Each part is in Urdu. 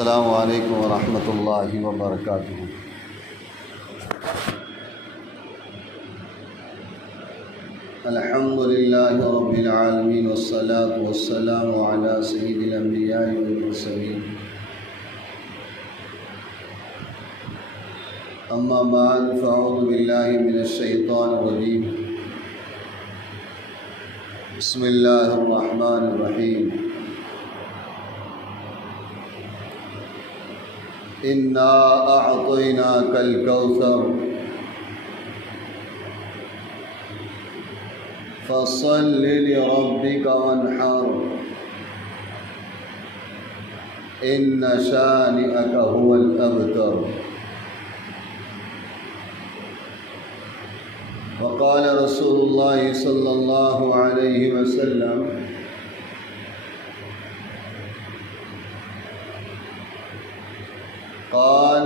السلام علیکم ورحمۃ اللہ وبرکاتہ۔ الحمد للہ رب العالمین والصلاة والسلام علی سید الانبیاء والمرسلین، اما بعد فاعوذ باللہ من الشیطان الرجیم، بسم اللہ الرحمن الرحیم۔ انا اعطیناک الکوثر فصل لربک وانحر ان شانئک هو الابتر۔ وقال رسول اللہ صلی اللہ علیہ وسلم قال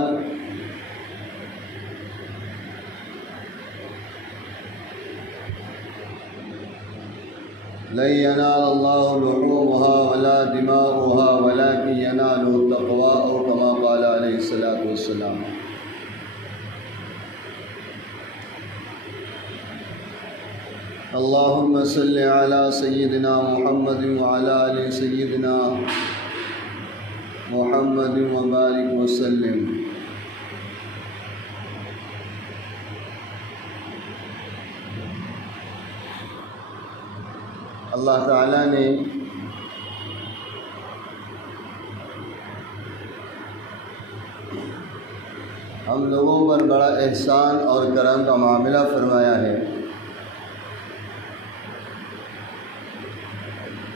لن ينال الله لحومها ولا دماؤها ولكن يناله التقوى أو كما قال عليه الصلاة والسلام۔ اللهم صل على سيدنا محمد وعلى آل سيدنا محمد وبارک وسلم۔ اللہ تعالیٰ نے ہم لوگوں پر بڑا احسان اور کرم کا معاملہ فرمایا ہے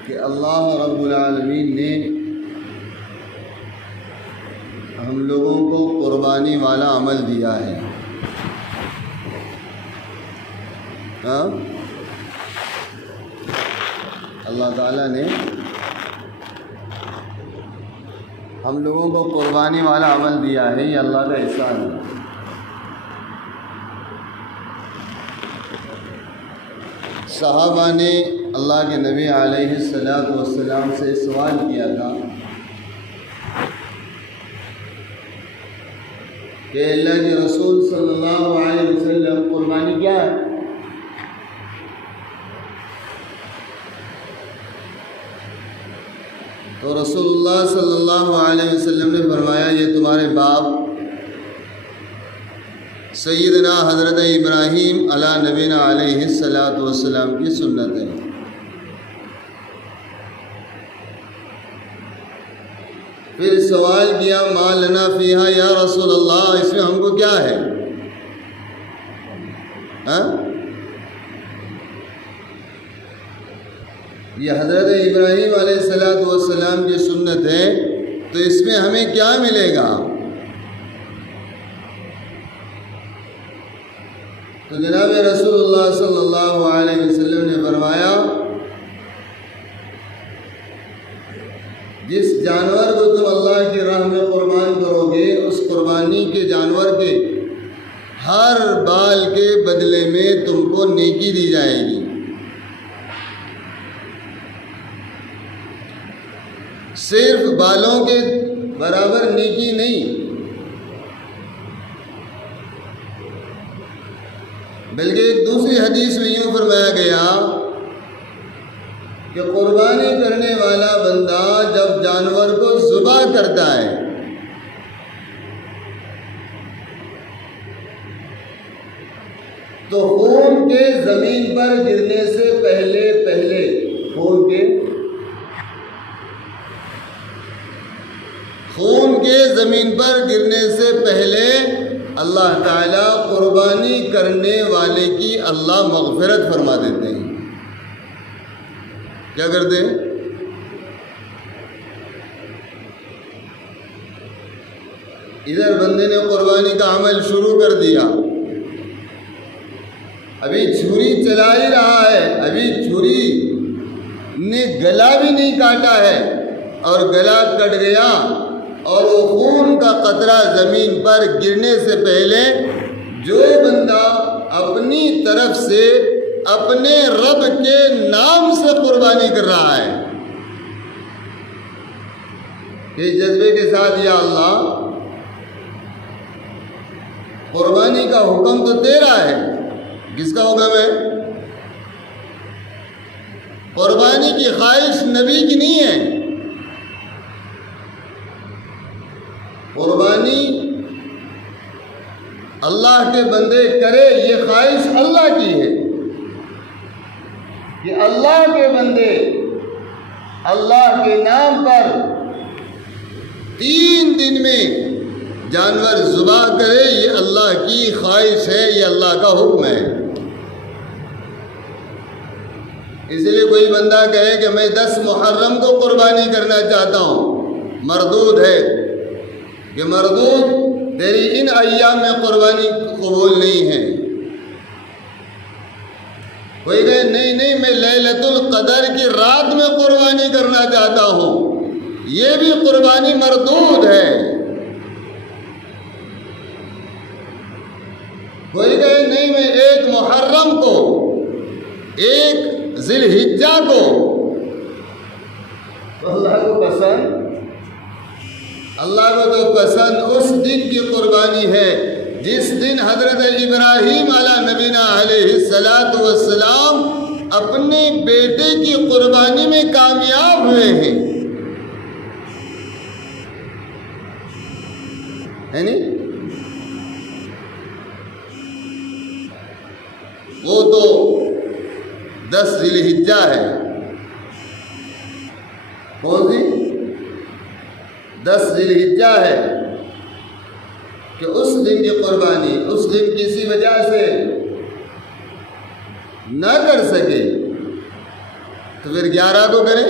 کہ اللہ رب العالمین نے ہم لوگوں کو قربانی والا عمل دیا ہے۔ اللہ تعالیٰ نے ہم لوگوں کو قربانی والا عمل دیا ہے، یہ اللہ کا احسان ہے۔ صحابہ نے اللہ کے نبی علیہ الصلاۃ والسلام سے سوال کیا تھا کہ اللہ کے رسول صلی اللہ علیہ وسلم قربانی کیا ہے؟ تو رسول اللہ صلی اللہ علیہ وسلم نے فرمایا یہ تمہارے باپ سیدنا حضرت ابراہیم علی نبینا علیہ الصلاۃ والسلام کی سنت ہے۔ پھر سوال کیا ما لنا فیہا یا رسول اللہ، اس میں ہم کو کیا ہے؟ یہ حضرت ابراہیم علیہ السلام کی سنت ہے، تو اس میں ہمیں کیا ملے گا؟ تو جناب رسول اللہ صلی اللہ علیہ وسلم نے فرمایا جس جانور کو تم اللہ کی راہ میں قربان کرو گے، اس قربانی کے جانور کے ہر بال کے بدلے میں تم کو نیکی دی جائے گی۔ صرف بالوں کے برابر نیکی نہیں، بلکہ ایک دوسری حدیث میں یوں فرمایا گیا کہ قربانی کرنے والا بندہ جب جانور کو ذبح کرتا ہے تو خون کے زمین پر گرنے سے پہلے خون کے زمین پر گرنے سے پہلے اللہ تعالیٰ قربانی کرنے والے کی اللہ مغفرت فرما دیتے ہیں۔ کیا کرتے ہیں؟ ادھر بندے نے قربانی کا عمل شروع کر دیا، ابھی چھری چلا ہی رہا ہے، ابھی چھری نے گلا بھی نہیں کاٹا ہے اور گلا کٹ گیا اور وہ خون کا قطرہ زمین پر گرنے سے پہلے جو بندہ اپنی طرف سے اپنے رب کے نام سے قربانی کر رہا ہے، کہ جذبے کے ساتھ یا اللہ قربانی کا حکم تو تیرا ہے، کس کا حکم ہے؟ قربانی کی خواہش نبی کی نہیں ہے، قربانی اللہ کے بندے کرے یہ خواہش اللہ کی ہے کہ اللہ کے بندے اللہ کے نام پر 3 دن میں جانور ذبح کرے، یہ اللہ کی خواہش ہے، یہ اللہ کا حکم ہے۔ اس لیے کوئی بندہ کہے کہ میں 10 محرم کو قربانی کرنا چاہتا ہوں، مردود ہے کہ مردود تیری ان ایام میں قربانی قبول نہیں ہے۔ کوئی کہے نہیں میں لیلۃ القدر کی رات میں قربانی کرنا چاہتا ہوں، یہ بھی قربانی مردود ہے۔ کوئی کہے نہیں میں 1 محرم کو، 1 ذی الحجہ کو، تو اللہ کو پسند، اللہ کو تو پسند اس دن کی قربانی ہے جس دن حضرت ابراہیم علیہ نبینا علیہ الصلاۃ والسلام اپنے بیٹے کی قربانی میں کامیاب ہوئے ہیں، ہے نہیں؟ وہ تو 10 ذی الحجہ ہے، کون سی 10 ذی الحجہ ہے کہ اس دن کی قربانی اس دن کسی وجہ سے نہ کر سکے تو پھر 11 کو کرے،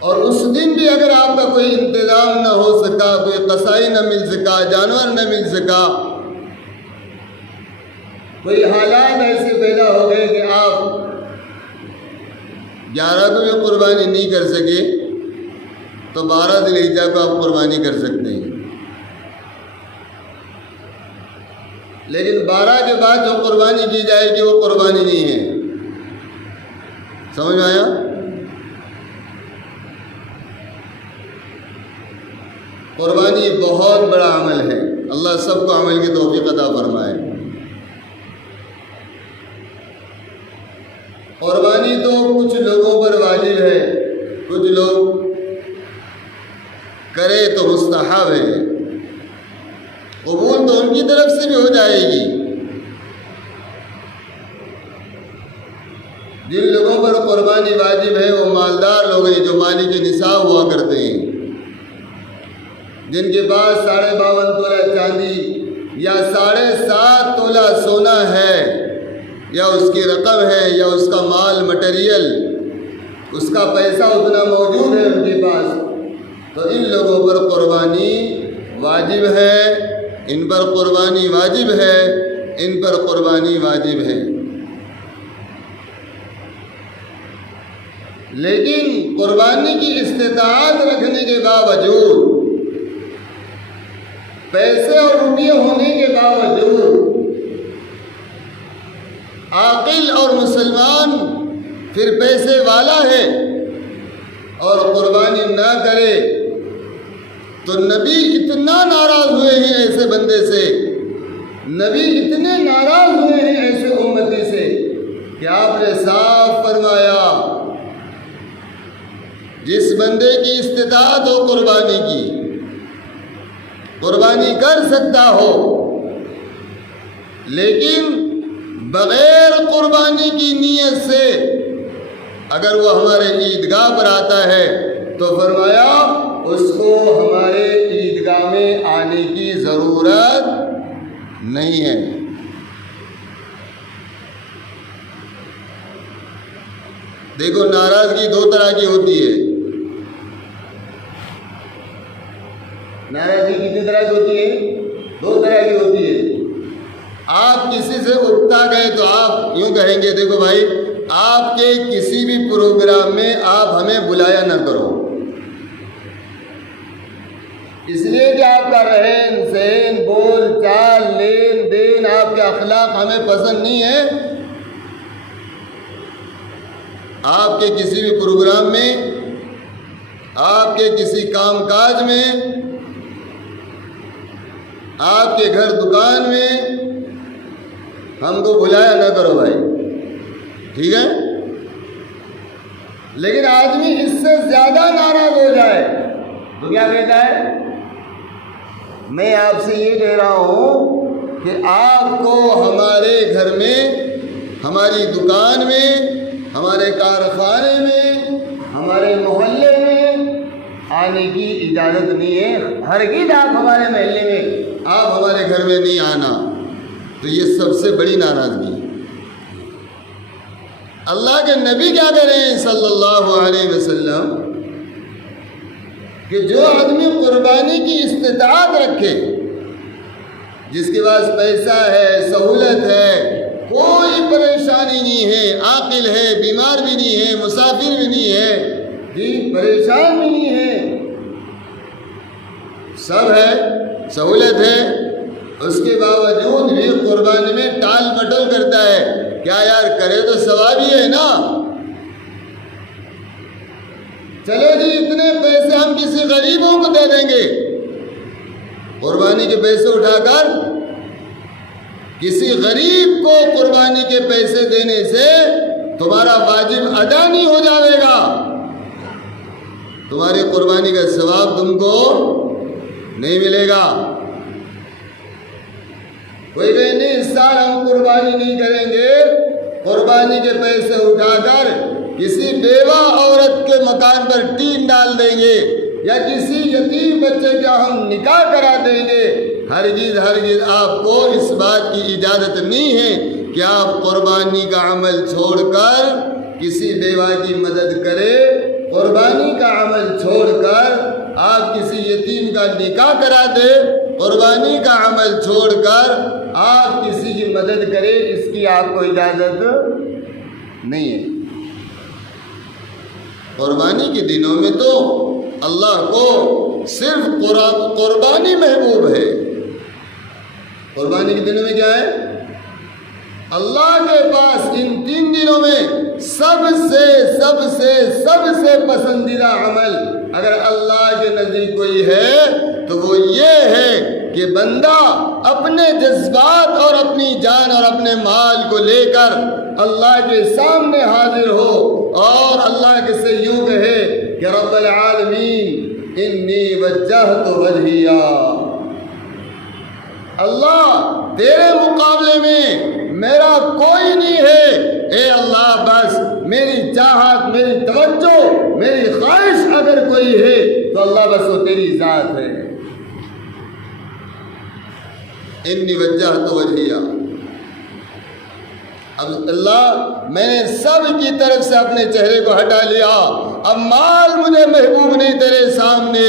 اور اس دن بھی اگر آپ کا کوئی انتظام نہ ہو سکا، کوئی قصائی نہ مل سکا، جانور نہ مل سکا، کوئی حالات ایسے پیدا ہو گئے کہ آپ 11 کو بھی قربانی نہیں کر سکے، تو 12 ذی الحجہ کو آپ قربانی کر سکتے ہیں۔ لیکن 12 کے بعد جو قربانی کی جائے گی وہ قربانی نہیں ہے، سمجھ میں آیا؟ قربانی بہت بڑا عمل ہے، اللہ سب کو عمل کی توفیق عطا فرمائے۔ قربانی تو کچھ لوگوں پر واجب ہے، کچھ لوگ کرے تو مستحب ہے، قبول تو ان کی طرف سے بھی ہو جائے گی۔ جن لوگوں پر قربانی واجب ہے وہ مالدار لوگ ہیں، جو مالک نصاب ہوا کرتے ہیں، جن کے پاس 52.5 تولہ چاندی یا 7.5 تولہ سونا ہے، یا اس کی رقم ہے، یا اس کا مال مٹیریل، اس کا پیسہ اتنا موجود ہے ان کے پاس، تو ان لوگوں پر قربانی واجب ہے، ان پر قربانی واجب ہے، ان پر قربانی واجب ہے۔ لیکن قربانی کی استطاعت رکھنے کے باوجود، پیسے اور روپیے ہونے کے باوجود، عاقل اور مسلمان پھر پیسے والا ہے اور قربانی نہ کرے، تو نبی اتنا ناراض ہوئے ہیں ایسے بندے سے، نبی اتنے ناراض ہوئے ہیں ایسے امتی سے کہ آپ نے صاف فرمایا جس بندے کی استطاعت ہو قربانی کی، قربانی کر سکتا ہو، لیکن بغیر قربانی کی نیت سے اگر وہ ہمارے عیدگاہ پر آتا ہے تو فرمایا اس کو ہمارے عیدگاہ میں آنے کی ضرورت نہیں ہے۔ دیکھو ناراضگی 2 طرح کی ہوتی ہے، ناراضگی کتنی طرح کی ہوتی ہے؟ 2 طرح کی ہوتی ہے۔ آپ کسی سے اکتا گئے تو آپ یوں کہیں گے دیکھو بھائی آپ کے کسی بھی پروگرام میں آپ ہمیں بلایا نہ کرو، اس لیے کہ آپ کا رہن سہن، بول چال، لین دین، آپ کے اخلاق ہمیں پسند نہیں ہے، آپ کے کسی بھی پروگرام میں آپ کے کسی کام کاج میں، آپ کے گھر دکان میں ہم کو بلایا نہ کرو بھائی، ٹھیک ہے؟ لیکن آدمی اس سے زیادہ ناراض ہو جائے تو کیا کہتا ہے؟ میں آپ سے یہ کہہ رہا ہوں کہ آپ کو ہمارے گھر میں، ہماری دکان میں، ہمارے کارخانے میں، ہمارے محلے میں آنے کی اجازت نہیں ہے، ہرگز آپ ہمارے محلے میں، آپ ہمارے گھر میں نہیں آنا۔ تو یہ سب سے بڑی ناراضگی ہے۔ اللہ کے نبی کیا کہہ رہے ہیں صلی اللہ علیہ وسلم کہ جو آدمی قربانی کی استطاعت رکھے، جس کے پاس پیسہ ہے، سہولت ہے، کوئی پریشانی نہیں ہے، عاقل ہے، بیمار بھی نہیں ہے، مسافر بھی نہیں ہے، جی پریشان بھی نہیں ہے، سب ہے، سہولت ہے، اس کے باوجود بھی قربانی میں ٹال مٹول کرتا ہے۔ کیا یار کرے تو ثواب ہی ہے نا، چلو جی اتنے پیسے ہم کسی غریبوں کو دے دیں گے۔ قربانی کے پیسے اٹھا کر کسی غریب کو قربانی کے پیسے دینے سے تمہارا واجب ادا نہیں ہو جائے گا، تمہاری قربانی کا ثواب تم کو نہیں ملے گا۔ کوئی کہے نہیں اس سال ہم قربانی نہیں کریں گے، قربانی کے پیسے اٹھا کر کسی بیوہ عورت کے مکان پر ٹین ڈال دیں گے یا کسی یتیم بچے کا ہم نکاح کرا دیں گے۔ ہرگز ہرگز آپ کو اس بات کی اجازت نہیں ہے کہ آپ قربانی کا عمل چھوڑ کر کسی بیوہ کی مدد کرے، قربانی کا عمل چھوڑ کر آپ کسی یتیم کا نکاح کرا دے، قربانی کا عمل چھوڑ کر آپ کسی کی مدد کرے، اس کی آپ کو اجازت نہیں ہے۔ قربانی کے دنوں میں تو اللہ کو صرف قربانی محبوب ہے۔ قربانی کے دنوں میں کیا ہے؟ اللہ کے پاس ان 3 دنوں میں سب سے پسندیدہ عمل اگر اللہ کے نزدیک کوئی ہے تو وہ یہ ہے کہ بندہ اپنے جذبات اور اپنی جان اور اپنے مال کو لے کر اللہ کے سامنے حاضر ہو اور اللہ کے سے یوں کہے کہ رب العالمین انی وجہت وجہیا، اللہ تیرے مقابلے میں میرا کوئی نہیں ہے، اے اللہ بس میری چاہت، میری توجہ، میری خواہش اگر کوئی ہے تو اللہ بس وہ تیری ذات ہے۔ انی وجہت وجہیا، اب اللہ میں نے سب کی طرف سے اپنے چہرے کو ہٹا لیا، اب مال مجھے محبوب نہیں تیرے سامنے،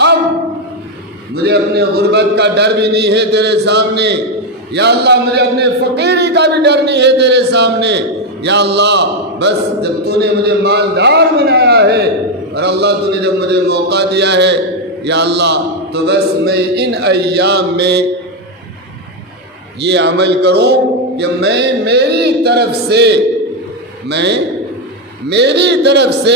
اب مجھے اپنے غربت کا ڈر بھی نہیں ہے تیرے سامنے، یا اللہ مجھے اپنے فقیری کا بھی ڈر نہیں ہے تیرے سامنے، یا اللہ بس جب تو نے مجھے مالدار بنایا ہے اور اللہ تو نے جب مجھے موقع دیا ہے یا اللہ تو بس میں ان ایام میں یہ عمل کروں کہ میں میری طرف سے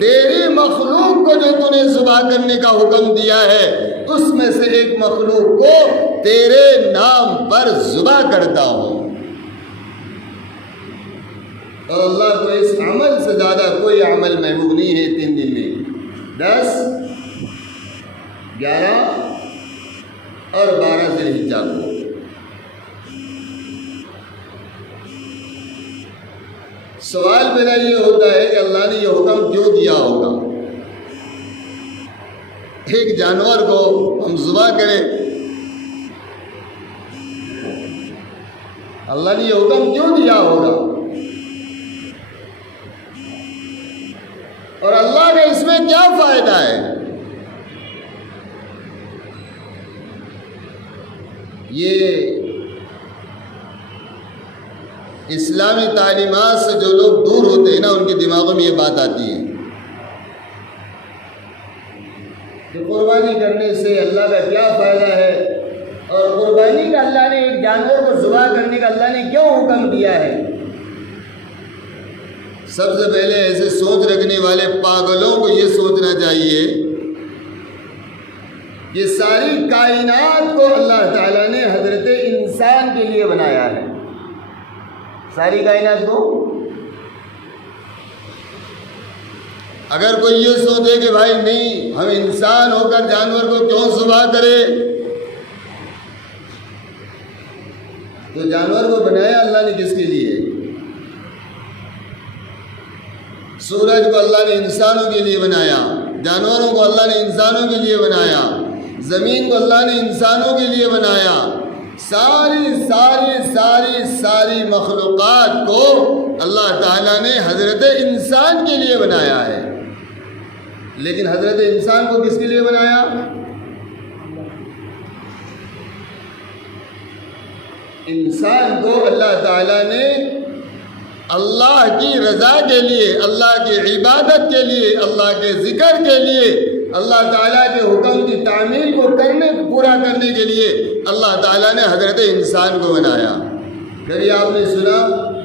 تیری مخلوق کو جو تو نے ذبح کرنے کا حکم دیا ہے اس میں سے ایک مخلوق کو تیرے نام پر ذبح کرتا ہوں۔ اور اللہ کو اس عمل سے زیادہ کوئی عمل محبوب نہیں ہے 3 دن میں، 10، 11 اور 12 ذی الحجہ کو۔ سوال میرا یہ ہوتا ہے کہ اللہ نے یہ حکم کیوں دیا ہوگا؟ ایک جانور کو ہم ذبح کریں، اللہ نے یہ حکم کیوں دیا ہوگا؟ اور اللہ کا اس میں کیا فائدہ ہے؟ یہ اسلامی تعلیمات سے جو لوگ دور ہوتے ہیں نا ان کے دماغوں میں یہ بات آتی ہے کہ قربانی کرنے سے اللہ کا کیا فائدہ ہے، اور قربانی کا اللہ نے ایک جانور کو ذبح کرنے کا اللہ نے کیوں حکم دیا ہے؟ سب سے پہلے ایسے سوچ رکھنے والے پاگلوں کو یہ سوچنا چاہیے کہ ساری کائنات کو اللہ تعالیٰ نے حضرت انسان کے لیے بنایا ہے. ساری کائنات کو اگر کوئی یہ سوچے کہ بھائی نہیں ہم انسان ہو کر جانور کو کیوں ذبح کرے، تو جانور کو بنایا اللہ نے کس کے لیے؟ سورج کو اللہ نے انسانوں کے لیے بنایا، جانوروں کو اللہ نے انسانوں کے لیے بنایا، زمین کو اللہ نے انسانوں کے لیے بنایا. ساری ساری ساری ساری مخلوقات کو اللہ تعالیٰ نے حضرت انسان کے لیے بنایا ہے. لیکن حضرت انسان کو کس کے لیے بنایا؟ انسان کو اللہ تعالیٰ نے اللہ کی رضا کے لیے، اللہ کی عبادت کے لیے، اللہ کے ذکر کے لیے، اللہ تعالیٰ کے حکم کی تعمیل کو پورا کرنے کے لیے اللہ تعالیٰ نے حضرت انسان کو بنایا. کبھی آپ نے سنا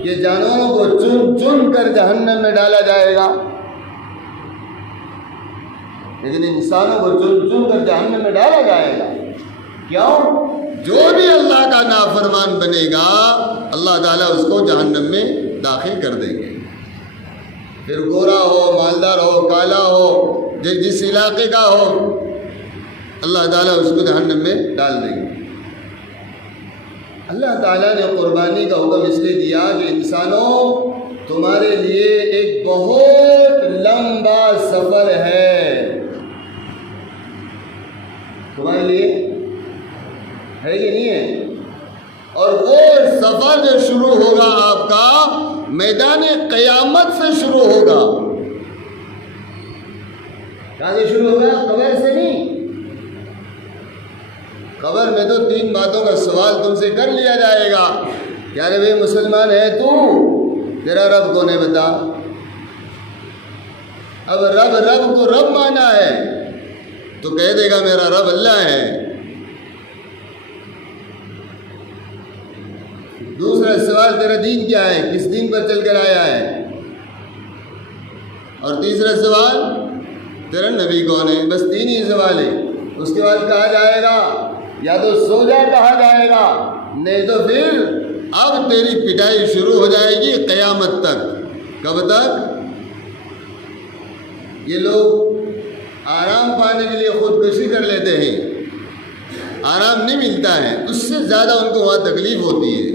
کہ جانوروں کو چن چن کر جہنم میں ڈالا جائے گا، لیکن انسانوں کو چن چن کر جہنم میں ڈالا جائے گا. کیوں؟ جو بھی اللہ کا نافرمان بنے گا اللہ تعالیٰ اس کو جہنم میں داخل کر دیں گے. پھر گورا ہو، مالدار ہو، کالا ہو، جس علاقے کا ہو، اللہ تعالیٰ اس کو جہنم میں ڈال دیں گے. اللہ تعالیٰ نے قربانی کا حکم اس لیے دیا کہ انسانوں تمہارے لیے ایک بہت لمبا سفر ہے. تمہارے لیے ہے کہ نہیں ہے؟ اور وہ سفر جو شروع ہوگا آپ کا میدان قیامت سے شروع ہوگا. کہاں سے شروع ہوگا؟ قبر سے نہیں. قبر میں تو 3 باتوں کا سوال تم سے کر لیا جائے گا. کیا رے بھائی مسلمان ہے تو؟ تیرا رب کون ہے بتا؟ اب رب کو رب مانا ہے تو کہہ دے گا میرا رب اللہ ہے. دوسرا سوال تیرا دین کیا ہے، کس دین پر چل کر آیا ہے. اور تیسرا سوال تیرا نبی کون ہے. بس 3 ہی سوال ہیں. اس کے بعد کہا جائے گا یا تو سو جا کہا جائے گا، نہیں تو پھر اب تیری پٹائی شروع ہو جائے گی قیامت تک. کب تک؟ یہ لوگ آرام پانے کے لیے خودکشی کر لیتے ہیں، آرام نہیں ملتا ہے، اس سے زیادہ ان کو وہاں تکلیف ہوتی ہے.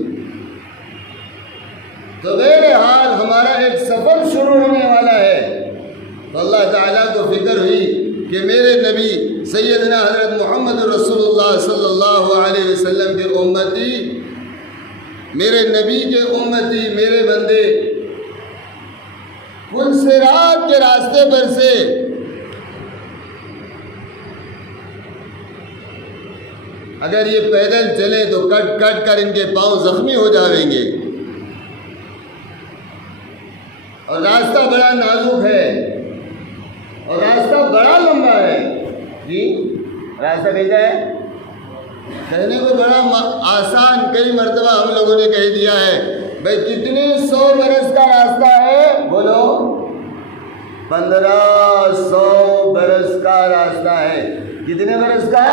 تو بہرحال ہمارا ایک سفر شروع ہونے والا ہے. تو اللہ تعالیٰ کو فکر ہوئی کہ میرے نبی سیدنا حضرت محمد رسول اللہ صلی اللہ علیہ وسلم کے امتی، میرے نبی کے امتی، میرے بندے پل صراط کے راستے پر سے اگر یہ پیدل چلے تو کٹ کٹ کر ان کے پاؤں زخمی ہو جائیں گے. اور راستہ بڑا نازک ہے اور راستہ بڑا لمبا ہے. جی راستہ کیسا ہے؟ کہنے کو بڑا آسان، کئی مرتبہ ہم لوگوں نے کہہ دیا ہے. بھائی کتنے 100 برس کا راستہ ہے؟ بولو 1500 برس کا راستہ ہے. کتنے برس کا؟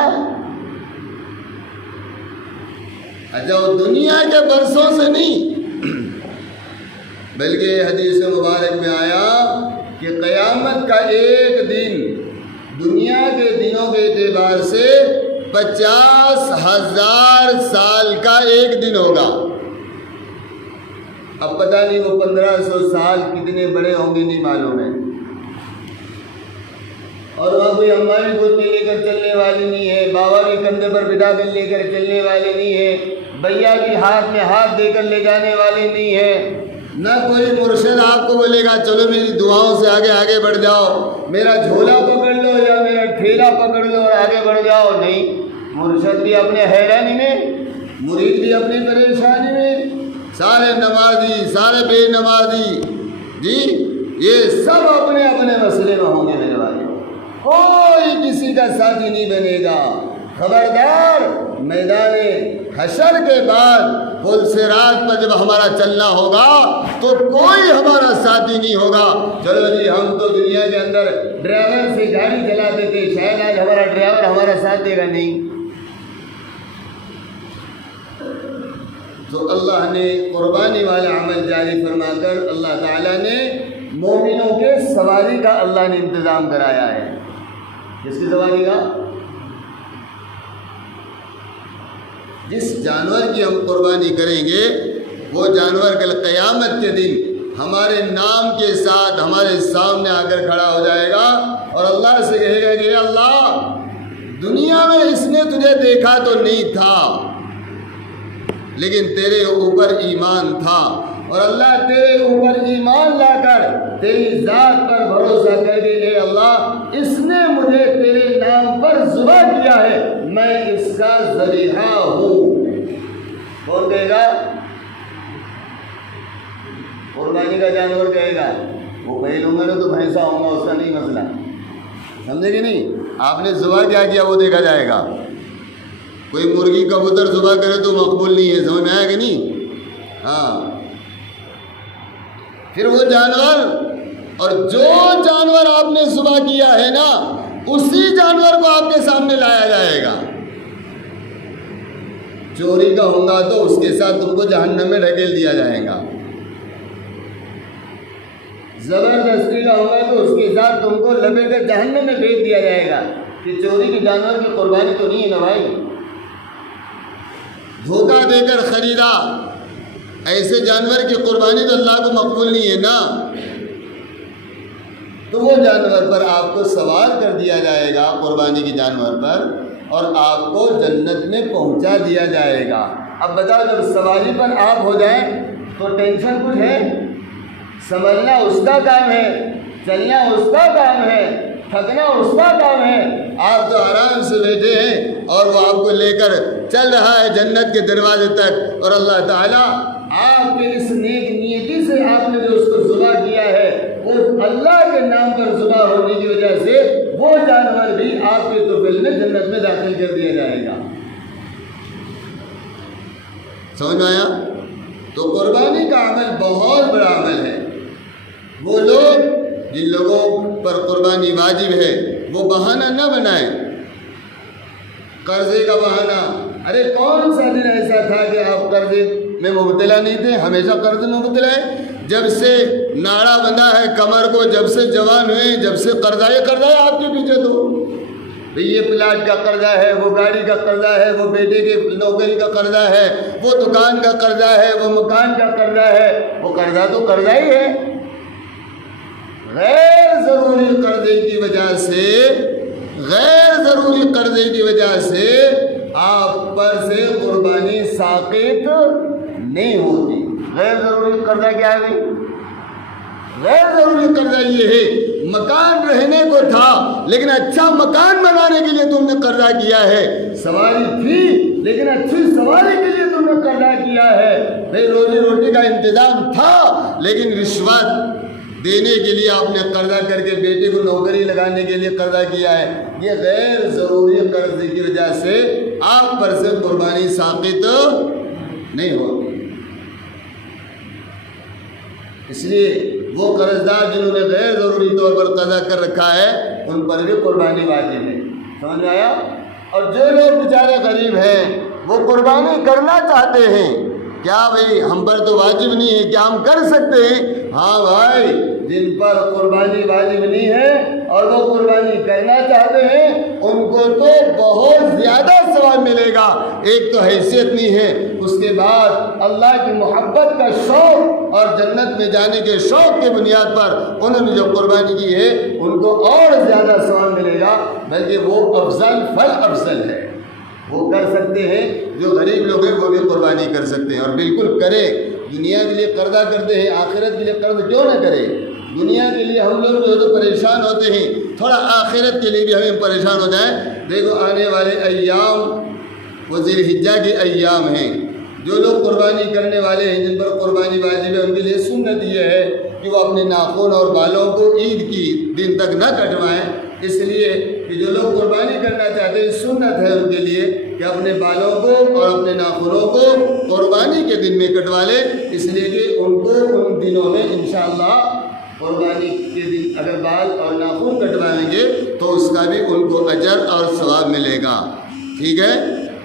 اچھا وہ دنیا کے برسوں سے نہیں، بلکہ حدیث مبارک میں آیا کہ قیامت کا ایک دن دنیا کے دنوں کے اعتبار سے 50,000 سال کا ایک دن ہوگا. اب پتہ نہیں وہ 1500 سال کتنے بڑے ہوں گے نہیں معلوم ہے. اور وہاں کوئی امبانی گودی لے کر چلنے والی نہیں ہے، بابا بھی کندھے پر بٹھا کر لے کر چلنے والے نہیں ہے، بھیا بھی ہاتھ میں ہاتھ دے کر لے جانے والے نہیں ہے. نہ کوئی مرشد آپ کو بولے گا چلو میری دعاؤں سے آگے آگے بڑھ جاؤ، میرا جھولا پکڑ لو یا میرا ٹھیلا پکڑ لو اور آگے بڑھ جاؤ. نہیں، مرشد بھی اپنے حیرانی میں، مرید بھی اپنی پریشانی میں، سارے نمازی، سارے بے نمازی، جی یہ سب اپنے اپنے مسئلے میں ہوں گے. میرے بھائی کوئی کسی کا ساتھی نہیں بنے گا. خبردار، میدان حشر کے بعد پل صراط پر جب ہمارا چلنا ہوگا تو کوئی ہمارا ساتھی نہیں ہوگا۔ چلو جی ہم تو دنیا کے اندر ڈرائیور سے گاڑی چلاتے تھے، شاید آج ہمارا ڈرائیور ہمارا ساتھ دے گا نہیں۔ تو اللہ نے قربانی والا عمل جاری فرما کر اللہ تعالیٰ نے مومنوں کے سواری کا اللہ نے انتظام کرایا ہے۔ کس کی سواری کا؟ جس جانور کی ہم قربانی کریں گے وہ جانور کل قیامت کے دن ہمارے نام کے ساتھ ہمارے سامنے آ کر کھڑا ہو جائے گا اور اللہ سے کہے گا کہ اللہ دنیا میں اس نے تجھے دیکھا تو نہیں تھا لیکن تیرے اوپر ایمان تھا، اور اللہ تیرے اوپر ایمان لا کر تیری ذات پر بھروسہ کر کے اے اللہ اس نے مجھے تیرے نام پر ذبح کیا ہے، میں اس کا ذبیحہ ہوں۔ کون کہے گا؟ قربانی کا جانور کہے گا۔ وہ بیل ہوں گا تو بھینسا ہوں گا، اس کا نہیں مسئلہ، سمجھے کہ نہیں؟ آپ نے ذبح کیا کیا وہ دیکھا جائے گا۔ کوئی مرغی کبوتر ذبح کرے تو مقبول نہیں ہے، سمجھ میں آیا کہ نہیں؟ ہاں، پھر وہ جانور، اور جو جانور آپ نے ذبح کیا ہے نا اسی جانور کو آپ کے سامنے لایا جائے گا۔ چوری کا ہوگا تو اس کے ساتھ تم کو جہنم میں ڈھکیل دیا جائے گا، زبردستی کا ہوگا تو اس کے ساتھ تم کو لپیٹ کر جہنم میں بھیج دیا جائے گا۔ کہ چوری کے جانور کی قربانی تو نہیں ہے نا بھائی، دھوکہ دے کر خریدا، ایسے جانور کی قربانی تو اللہ کو مقبول نہیں ہے نا۔ تو وہ جانور پر آپ کو سوار کر دیا جائے گا، قربانی کے جانور پر، اور آپ کو جنت میں پہنچا دیا جائے گا۔ اب بتاؤ جب سواری پر آپ ہو جائیں تو ٹینشن کچھ ہے؟ سنبھلنا اس کا کام ہے، چلنا اس کا کام ہے، تھکنا اس کا کام ہے۔ آپ تو آرام سے بیٹھے ہیں اور وہ آپ کو لے کر چل رہا ہے جنت کے دروازے تک، اور اللہ تعالیٰ آپ کے اس نیک نیتی سے آپ نے جو اس کو ذبح کیا ہے وہ اللہ کے نام پر ذبح ہونے کی وجہ سے وہ جانور بھی آپ کے طفیل میں جنت میں داخل کر دیا جائے گا۔ سمجھ میں آیا؟ تو قربانی کا عمل بہت بڑا عمل ہے۔ وہ لوگ جن لوگوں پر قربانی واجب ہے وہ بہانہ نہ بنائیں، قرضے کا بہانہ۔ ارے کون سا دن ایسا تھا کہ آپ قرضے میں مبتلا نہیں تھے؟ ہمیشہ قرض میں مبتلا ہے۔ جب سے ناڑا بندھا ہے کمر کو، جب سے جوان ہوئے، جب سے قرضہ ہے آپ کے پیچھے تو یہ پلاٹ کا قرضہ ہے، وہ گاڑی کا قرضہ ہے، وہ بیٹے کے نوکری کا قرضہ ہے، وہ دکان کا قرضہ ہے، وہ مکان کا قرضہ ہے۔ وہ قرضہ تو قرضہ ہی ہے۔ غیر ضروری قرضے کی وجہ سے، غیر ضروری قرضے کی وجہ سے آپ پر سے قربانی ساقط نہیں ہوتی۔ غیر ضروری قرضہ کیا ہے بھائی؟ غیر ضروری قرضہ یہ ہے مکان رہنے کو تھا لیکن اچھا مکان بنانے کے لیے تم نے قرضہ کیا ہے، سواری تھی لیکن اچھی سواری کے لیے تم نے قرضہ کیا ہے، بھائی روزی روٹی کا انتظام تھا لیکن رشوت دینے کے لیے آپ نے قرضہ کر کے بیٹے کو نوکری لگانے کے لیے قرضہ کیا ہے۔ یہ غیر ضروری قرضے کی وجہ سے آپ پر سے قربانی ساقط نہیں ہوتی۔ اس لیے وہ قرض دار جنہوں نے غیر ضروری طور پر قضا کر رکھا ہے ان پر بھی قربانی واجب ہے۔ سمجھ میں آیا؟ اور جو لوگ بیچارے غریب ہیں وہ قربانی کرنا چاہتے ہیں، کیا بھائی ہم پر تو واجب نہیں ہے، کیا ہم کر سکتے ہیں؟ ہاں بھائی، جن پر قربانی واجب نہیں ہے اور وہ قربانی کرنا چاہتے ہیں ان کو تو بہت زیادہ ثواب ملے گا۔ ایک تو حیثیت نہیں ہے، اس کے بعد اللہ کی محبت کا شوق اور جنت میں جانے کے شوق کے بنیاد پر انہوں نے جو قربانی کی ہے ان کو اور زیادہ ثواب ملے گا، بلکہ وہ افضل فل افضل ہے۔ وہ کر سکتے ہیں، جو غریب لوگ ہیں وہ بھی قربانی کر سکتے ہیں، اور بالکل کرے۔ دنیا کے لیے قرضہ کرتے ہیں، آخرت کے لیے قرض کیوں نہ کرے؟ دنیا کے لیے ہم لوگ جو تو پریشان ہوتے ہیں، تھوڑا آخرت کے لیے بھی ہمیں پریشان ہو جائیں۔ دیکھو آنے والے ایام وہ ذی الحجہ کے ایام ہیں، جو لوگ قربانی کرنے والے ہیں جن پر قربانی واجب ہے ان کے لیے سنت یہ ہے کہ وہ اپنے ناخن اور بالوں کو عید کی دن تک نہ کٹوائیں، اس لیے کہ جو لوگ قربانی کرنا چاہتے ہیں سنت ہے ان کے لیے کہ اپنے بالوں کو اور اپنے ناخنوں کو قربانی کے دن میں کٹوا لے، اس لیے کہ ان کو ان دنوں میں انشاءاللہ قربانی کے دن اگر بال اور ناخن کٹوائیں گے تو اس کا بھی ان کو اجر اور ثواب ملے گا۔ ٹھیک ہے،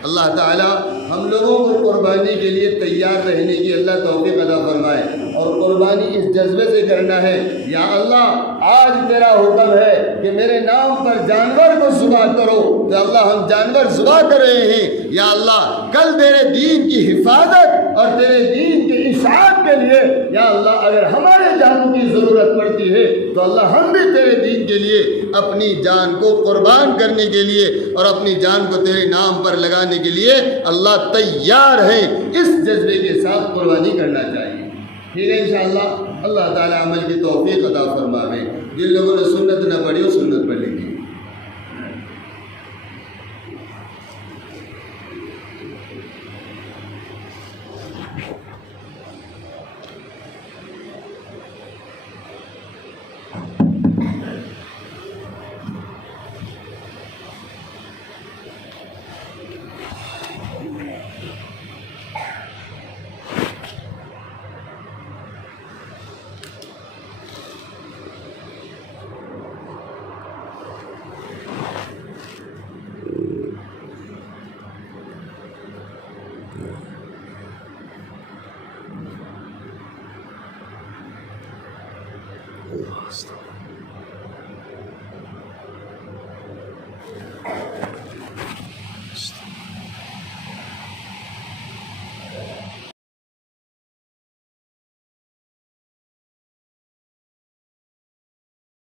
اللہ تعالی ہم لوگوں کو قربانی کے لیے تیار رہنے کی اللہ توفیق عطا فرمائے، اور قربانی اس جذبے سے کرنا ہے، یا اللہ آج تیرا حکم ہے کہ میرے نام پر جانور کو ذبح کرو، تو اللہ ہم جانور ذبح کر رہے ہیں، یا اللہ کل تیرے دین کی حفاظت اور تیرے دین کی اشاعت کے لیے یا اللہ اگر ہمارے جانوں کی ضرورت پڑتی ہے تو اللہ ہم بھی تیرے دین کے لیے اپنی جان کو قربان کرنے کے لیے اور اپنی جان کو تیرے نام پر لگانے کے لیے اللہ تیار ہے۔ اس جذبے کے ساتھ قربانی کرنا چاہیے۔ ٹھیک ہے، انشاءاللہ اللہ تعالی عمل کی توفیق عطا فرماوے۔ جن لوگوں نے سنت نہ پڑھی وہ سنت پڑھ لیں گے۔